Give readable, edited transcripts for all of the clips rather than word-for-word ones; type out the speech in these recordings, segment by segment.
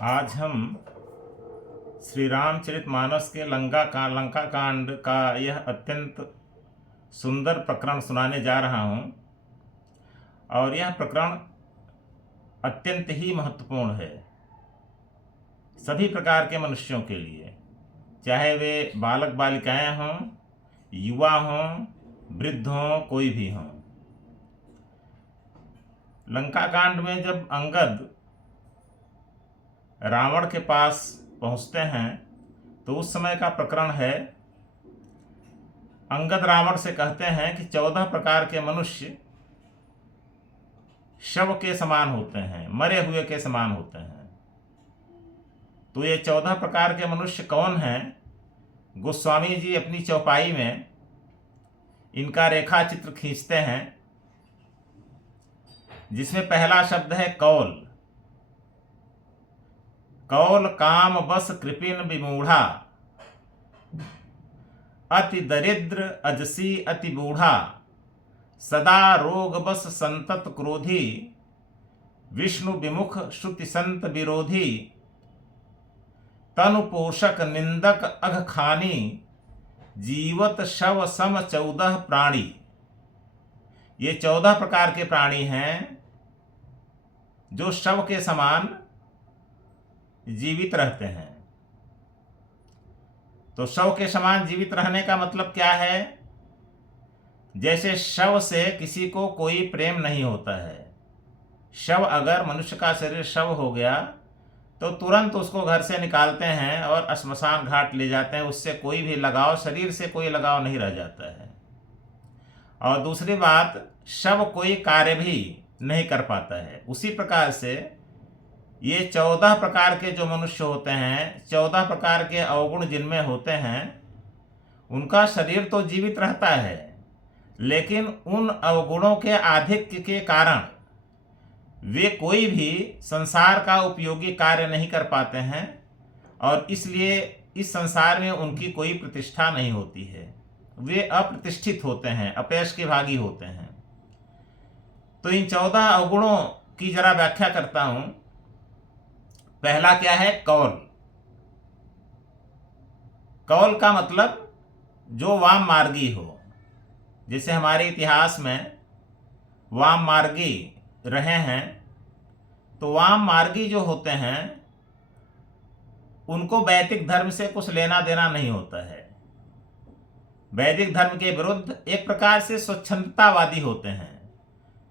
आज हम श्री रामचरितमानस के लंका कांड का यह अत्यंत सुंदर प्रकरण सुनाने जा रहा हूँ। और यह प्रकरण अत्यंत ही महत्वपूर्ण है सभी प्रकार के मनुष्यों के लिए, चाहे वे बालक बालिकाएं हों, युवा हों, वृद्ध हों, कोई भी हों। लंका कांड में जब अंगद रावण के पास पहुंचते हैं तो उस समय का प्रकरण है। अंगद रावण से कहते हैं कि 14 प्रकार के मनुष्य शव के समान होते हैं, मरे हुए के समान होते हैं। तो ये 14 प्रकार के मनुष्य कौन हैं? गोस्वामी जी अपनी चौपाई में इनका रेखा चित्र खींचते हैं, जिसमें पहला शब्द है कौल। कौल काम बस कृपिन विमूढ़ा, अति दरिद्र अजसी अति बूढ़ा, सदा रोग बस संतत क्रोधी, विष्णु विमुख श्रुति संत विरोधी, तनु पोषक निंदक अघ खानी, जीवत शव सम 14 प्राणी। ये 14 प्रकार के प्राणी हैं जो शव के समान जीवित रहते हैं। तो शव के समान जीवित रहने का मतलब क्या है? जैसे शव से किसी को कोई प्रेम नहीं होता है। शव, अगर मनुष्य का शरीर शव हो गया तो तुरंत उसको घर से निकालते हैं और श्मशान घाट ले जाते हैं। उससे कोई भी लगाव, शरीर से कोई लगाव नहीं रह जाता है। और दूसरी बात, शव कोई कार्य भी नहीं कर पाता है। उसी प्रकार से ये 14 प्रकार के जो मनुष्य होते हैं, 14 प्रकार के अवगुण जिनमें होते हैं, उनका शरीर तो जीवित रहता है, लेकिन उन अवगुणों के आधिक्य के कारण वे कोई भी संसार का उपयोगी कार्य नहीं कर पाते हैं और इसलिए इस संसार में उनकी कोई प्रतिष्ठा नहीं होती है। वे अप्रतिष्ठित होते हैं, अपयश के भागी होते हैं। तो इन 14 अवगुणों की जरा व्याख्या करता हूं। पहला क्या है? कौल। कौल का मतलब जो वाम मार्गी हो। जैसे हमारे इतिहास में वाम मार्गी रहे हैं, तो वाम मार्गी जो होते हैं उनको वैदिक धर्म से कुछ लेना देना नहीं होता है। वैदिक धर्म के विरुद्ध एक प्रकार से स्वच्छंदतावादी होते हैं।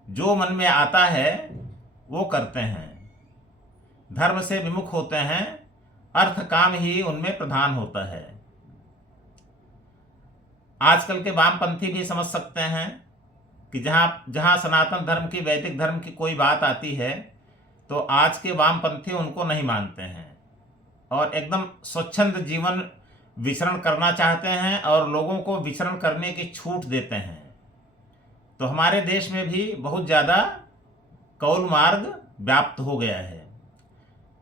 जो मन में आता है वो करते हैं, धर्म से विमुख होते हैं, अर्थ काम ही उनमें प्रधान होता है। आजकल के वामपंथी भी समझ सकते हैं कि जहाँ सनातन धर्म की, वैदिक धर्म की कोई बात आती है तो आज के वामपंथी उनको नहीं मानते हैं और एकदम स्वच्छंद जीवन विचरण करना चाहते हैं और लोगों को विचरण करने की छूट देते हैं। तो हमारे देश में भी बहुत ज़्यादा कौल मार्ग व्याप्त हो गया है।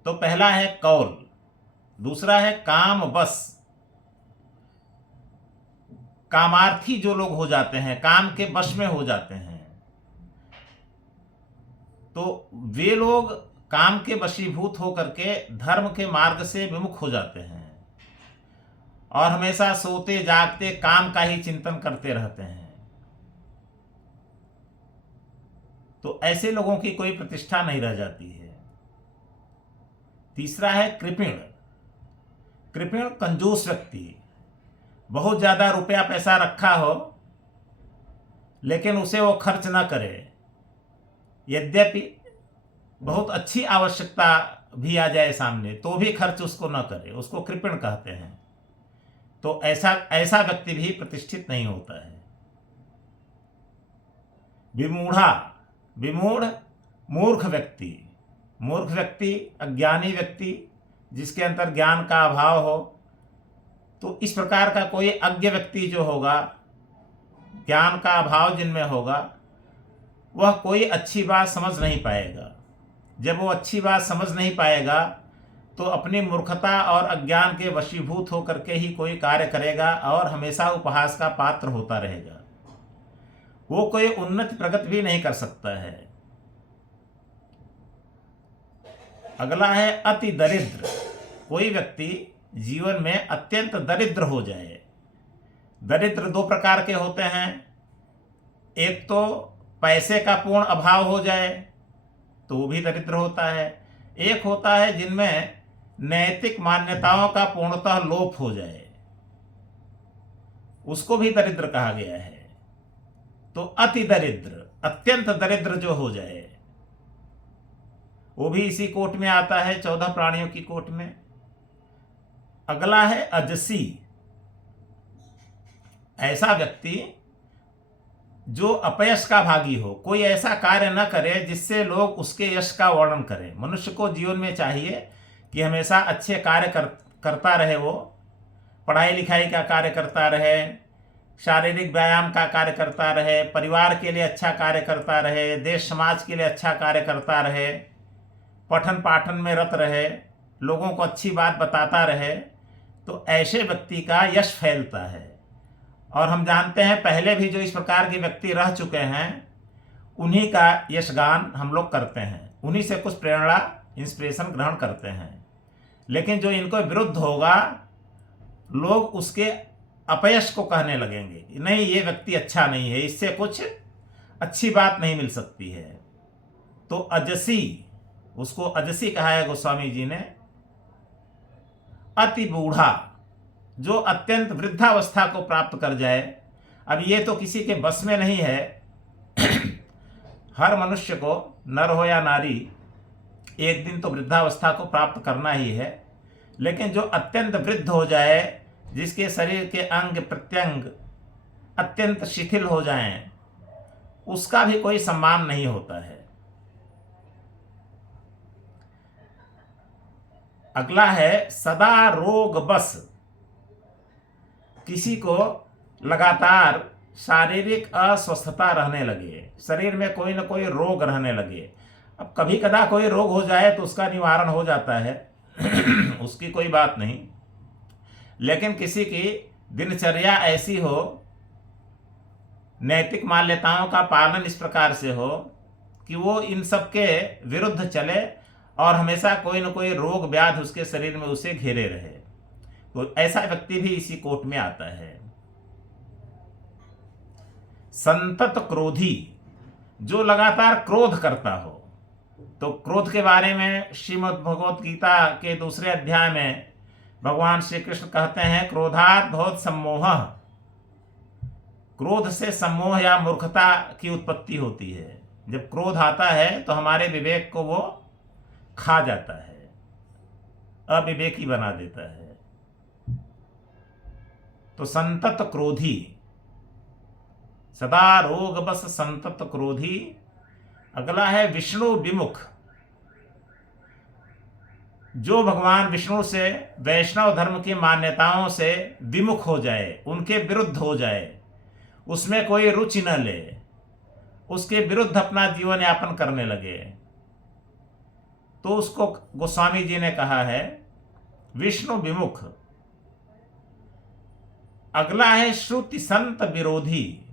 तो पहला है कौल। दूसरा है काम बस। कामार्थी जो लोग हो जाते हैं, काम के वश में हो जाते हैं, तो वे लोग काम के वशीभूत होकर के धर्म के मार्ग से विमुख हो जाते हैं और हमेशा सोते जागते काम का ही चिंतन करते रहते हैं। तो ऐसे लोगों की कोई प्रतिष्ठा नहीं रह जाती है। तीसरा है कृपण। कृपण कंजूस व्यक्ति। बहुत ज्यादा रुपया पैसा रखा हो लेकिन उसे वो खर्च ना करे। यद्यपि बहुत अच्छी आवश्यकता भी आ जाए सामने तो भी खर्च उसको न करे, उसको कृपण कहते हैं। तो ऐसा व्यक्ति भी प्रतिष्ठित नहीं होता है। विमूढ़ा। विमूढ़ मूर्ख व्यक्ति। मूर्ख व्यक्ति, अज्ञानी व्यक्ति, जिसके अंदर ज्ञान का अभाव हो। तो इस प्रकार का कोई अज्ञ व्यक्ति जो होगा, ज्ञान का अभाव जिनमें होगा, वह कोई अच्छी बात समझ नहीं पाएगा। जब वो अच्छी बात समझ नहीं पाएगा तो अपनी मूर्खता और अज्ञान के वशीभूत होकर के ही कोई कार्य करेगा और हमेशा उपहास का पात्र होता रहेगा। वो कोई उन्नति प्रगति भी नहीं कर सकता है। अगला है अति दरिद्र। कोई व्यक्ति जीवन में अत्यंत दरिद्र हो जाए। दरिद्र दो प्रकार के होते हैं। एक तो पैसे का पूर्ण अभाव हो जाए तो वो भी दरिद्र होता है। एक होता है जिनमें नैतिक मान्यताओं का पूर्णतः लोप हो जाए, उसको भी दरिद्र कहा गया है। तो अति दरिद्र, अत्यंत दरिद्र जो हो जाए, वो भी इसी कोट में आता है, 14 प्राणियों की कोट में। अगला है अजसी। ऐसा व्यक्ति जो अपयश का भागी हो, कोई ऐसा कार्य न करे जिससे लोग उसके यश का वर्णन करें। मनुष्य को जीवन में चाहिए कि हमेशा अच्छे कार्य करता रहे। वो पढ़ाई लिखाई का कार्य करता रहे, शारीरिक व्यायाम का कार्य करता रहे, परिवार के लिए अच्छा कार्य करता रहे, देश समाज के लिए अच्छा कार्य करता रहे, पठन पाठन में रत रहे, लोगों को अच्छी बात बताता रहे, तो ऐसे व्यक्ति का यश फैलता है। और हम जानते हैं पहले भी जो इस प्रकार के व्यक्ति रह चुके हैं, उन्हीं का यशगान हम लोग करते हैं, उन्हीं से कुछ प्रेरणा, इंस्पिरेशन ग्रहण करते हैं। लेकिन जो इनको विरुद्ध होगा, लोग उसके अपयश को कहने लगेंगे, नहीं ये व्यक्ति अच्छा नहीं है, इससे कुछ अच्छी बात नहीं मिल सकती है। तो अजसी, उसको अजसी कहा है गोस्वामी जी ने। अति बूढ़ा, जो अत्यंत वृद्धावस्था को प्राप्त कर जाए। अब ये तो किसी के बस में नहीं है। हर मनुष्य को, नर हो या नारी, एक दिन तो वृद्धावस्था को प्राप्त करना ही है। लेकिन जो अत्यंत वृद्ध हो जाए, जिसके शरीर के अंग प्रत्यंग अत्यंत शिथिल हो जाएं, उसका भी कोई सम्मान नहीं होता है। अगला है सदा रोग बस। किसी को लगातार शारीरिक अस्वस्थता रहने लगे, शरीर में कोई ना कोई रोग रहने लगे। अब कभी कदा कोई रोग हो जाए तो उसका निवारण हो जाता है, उसकी कोई बात नहीं। लेकिन किसी की दिनचर्या ऐसी हो, नैतिक मान्यताओं का पालन इस प्रकार से हो कि वो इन सब के विरुद्ध चले और हमेशा कोई न कोई रोग व्याधि उसके शरीर में उसे घेरे रहे, तो ऐसा व्यक्ति भी इसी कोट में आता है। संतत क्रोधी, जो लगातार क्रोध करता हो। तो क्रोध के बारे में श्रीमद् भगवत गीता के दूसरे अध्याय में भगवान श्री कृष्ण कहते हैं, क्रोधात् भवति सम्मोहः। क्रोध से सम्मोह या मूर्खता की उत्पत्ति होती है। जब क्रोध आता है तो हमारे विवेक को वो खा जाता है, अविवेकी बना देता है। तो संतत क्रोधी, सदा रोग बस संतत क्रोधी। अगला है विष्णु विमुख, जो भगवान विष्णु से, वैष्णव धर्म की मान्यताओं से विमुख हो जाए, उनके विरुद्ध हो जाए, उसमें कोई रुचि न ले, उसके विरुद्ध अपना जीवन यापन करने लगे, तो उसको गोस्वामी जी ने कहा है विष्णु विमुख। अगला है श्रुति संत विरोधी।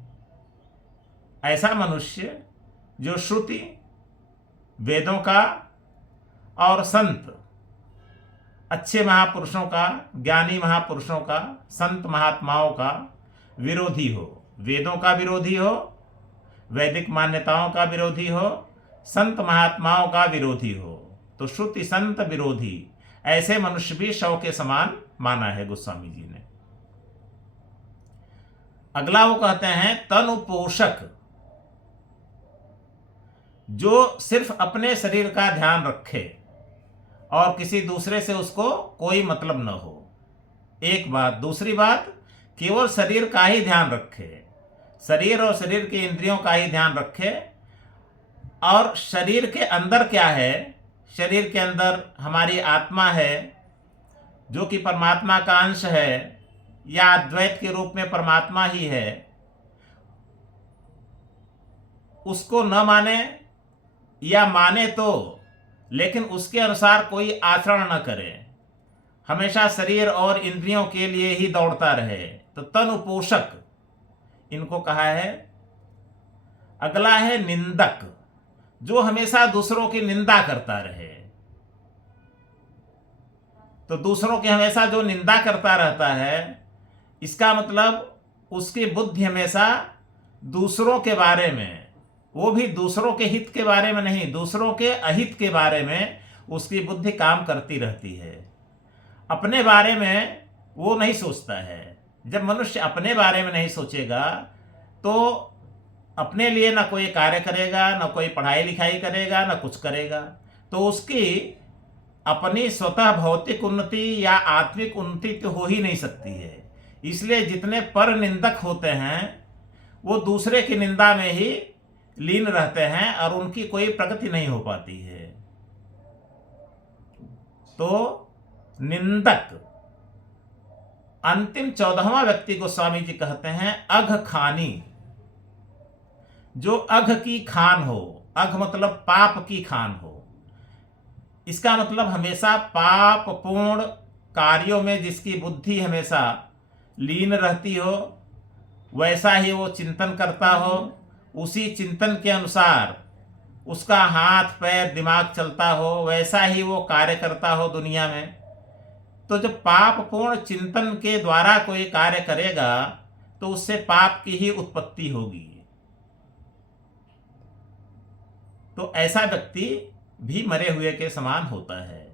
ऐसा मनुष्य जो श्रुति, वेदों का और संत, अच्छे महापुरुषों का, ज्ञानी महापुरुषों का, संत महात्माओं का विरोधी हो। वेदों का विरोधी हो, वैदिक मान्यताओं का विरोधी हो, संत महात्माओं का विरोधी हो। तो श्रुति संत विरोधी, ऐसे मनुष्य भी शव के समान माना है गोस्वामी जी ने। अगला वो कहते हैं तनु पोषक, जो सिर्फ अपने शरीर का ध्यान रखे और किसी दूसरे से उसको कोई मतलब न हो। एक बात। दूसरी बात, केवल शरीर का ही ध्यान रखे, शरीर और शरीर के इंद्रियों का ही ध्यान रखे। और शरीर के अंदर क्या है, शरीर के अंदर हमारी आत्मा है जो कि परमात्मा का अंश है या अद्वैत के रूप में परमात्मा ही है, उसको न माने या माने तो, लेकिन उसके अनुसार कोई आचरण न करे, हमेशा शरीर और इंद्रियों के लिए ही दौड़ता रहे, तो तनु पोषक इनको कहा है। अगला है निंदक, जो हमेशा दूसरों की निंदा करता रहे, तो दूसरों की हमेशा जो निंदा करता रहता है, इसका मतलब उसकी बुद्धि हमेशा दूसरों के बारे में, वो भी दूसरों के हित के बारे में नहीं, दूसरों के अहित के बारे में उसकी बुद्धि काम करती रहती है। अपने बारे में वो नहीं सोचता है। जब मनुष्य अपने बारे में नहीं सोचेगा तो अपने लिए ना कोई कार्य करेगा, ना कोई पढ़ाई लिखाई करेगा, ना कुछ करेगा। तो उसकी अपनी स्वतः भौतिक उन्नति या आत्मिक उन्नति तो हो ही नहीं सकती है। इसलिए जितने पर निंदक होते हैं वो दूसरे की निंदा में ही लीन रहते हैं और उनकी कोई प्रगति नहीं हो पाती है। तो निंदक, अंतिम 14वां व्यक्ति को स्वामी जी कहते हैं अघ खानी। जो अघ की खान हो, अघ मतलब पाप की खान हो। इसका मतलब हमेशा पाप पूर्ण कार्यों में जिसकी बुद्धि हमेशा लीन रहती हो, वैसा ही वो चिंतन करता हो, उसी चिंतन के अनुसार उसका हाथ पैर दिमाग चलता हो, वैसा ही वो कार्य करता हो दुनिया में। तो जब पाप पूर्ण चिंतन के द्वारा कोई कार्य करेगा तो उससे पाप की ही उत्पत्ति होगी। तो ऐसा व्यक्ति भी मरे हुए के समान होता है।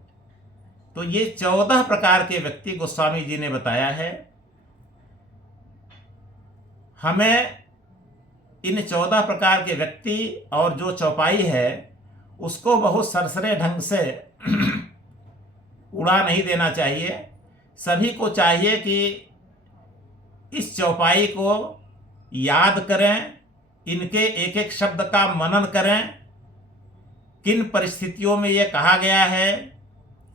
तो ये 14 प्रकार के व्यक्ति गोस्वामी जी ने बताया है। हमें इन 14 प्रकार के व्यक्ति और जो चौपाई है उसको बहुत सरसरे ढंग से उड़ा नहीं देना चाहिए। सभी को चाहिए कि इस चौपाई को याद करें, इनके एक एक शब्द का मनन करें, किन परिस्थितियों में यह कहा गया है,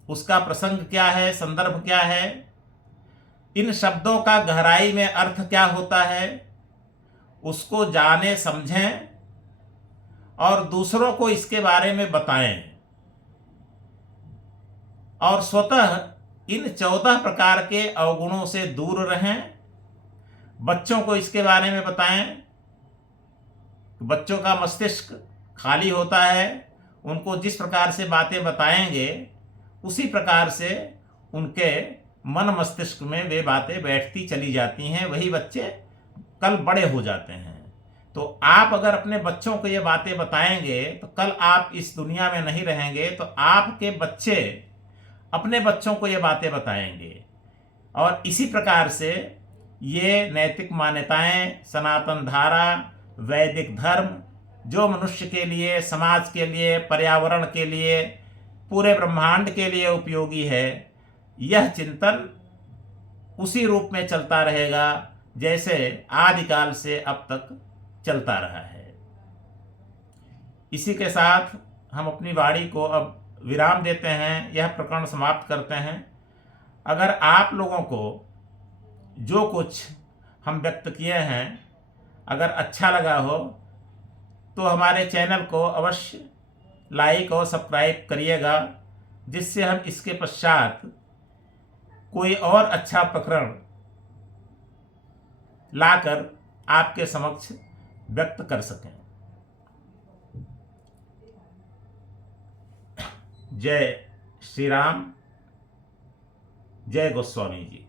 उसका प्रसंग क्या है, संदर्भ क्या है, इन शब्दों का गहराई में अर्थ क्या होता है, उसको जाने समझें और दूसरों को इसके बारे में बताएं। और स्वतः इन 14 प्रकार के अवगुणों से दूर रहें। बच्चों को इसके बारे में बताएं। बच्चों का मस्तिष्क खाली होता है, उनको जिस प्रकार से बातें बताएंगे उसी प्रकार से उनके मन मस्तिष्क में वे बातें बैठती चली जाती हैं। वही बच्चे कल बड़े हो जाते हैं। तो आप अगर अपने बच्चों को ये बातें बताएंगे तो कल आप इस दुनिया में नहीं रहेंगे, तो आपके बच्चे अपने बच्चों को ये बातें बताएंगे। और इसी प्रकार से ये नैतिक मान्यताएं, सनातन धारा, वैदिक धर्म जो मनुष्य के लिए, समाज के लिए, पर्यावरण के लिए, पूरे ब्रह्मांड के लिए उपयोगी है, यह चिंतन उसी रूप में चलता रहेगा जैसे आदिकाल से अब तक चलता रहा है। इसी के साथ हम अपनी वाणी को अब विराम देते हैं, यह प्रकरण समाप्त करते हैं। अगर आप लोगों को जो कुछ हम व्यक्त किए हैं अगर अच्छा लगा हो तो हमारे चैनल को अवश्य लाइक और सब्सक्राइब करिएगा, जिससे हम इसके पश्चात कोई और अच्छा प्रकरण लाकर आपके समक्ष व्यक्त कर सकें। जय श्री राम, जय गोस्वामी जी।